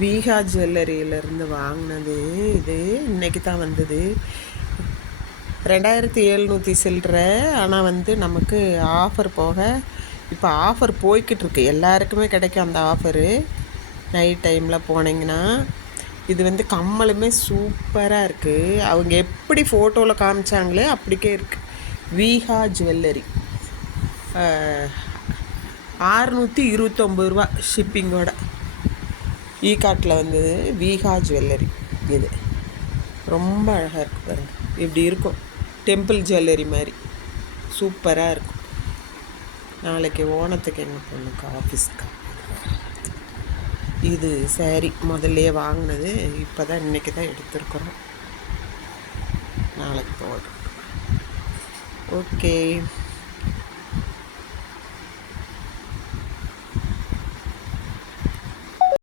வீகா ஜுவல்லரியிலேருந்து வாங்கினது. இது இன்றைக்கி தான் வந்தது. 2700 சில்லற. ஆனால் நமக்கு ஆஃபர் போக இப்போ ஆஃபர் போய்கிட்டுருக்கு. எல்லாருக்குமே கிடைக்கும் அந்த ஆஃபரு நைட் டைமில் போனீங்கன்னா. இது கம்மலுமே சூப்பராக இருக்குது. அவங்க எப்படி ஃபோட்டோவில் காமிச்சாங்களே அப்படிக்கே இருக்குது. வீகா ஜுவல்லரி 629 ரூபா ஷிப்பிங்கோட. ஈகாட்டில் வந்தது வீகா ஜுவல்லரி. இது ரொம்ப அழகாக இருக்குது பாருங்கள். இப்படி இருக்கும் டெம்பிள் ஜுவல்லரி மாதிரி சூப்பராக இருக்கும். நாளைக்கு ஓணத்துக்கு எங்கள் பொண்ணுக்கு ஆஃபீஸ்க்கு இது சாரி முதல்லையே வாங்கினது. இப்போ தான் இன்றைக்கி தான் எடுத்துருக்குறோம். நாளைக்கு போடுறோம். ஓகே.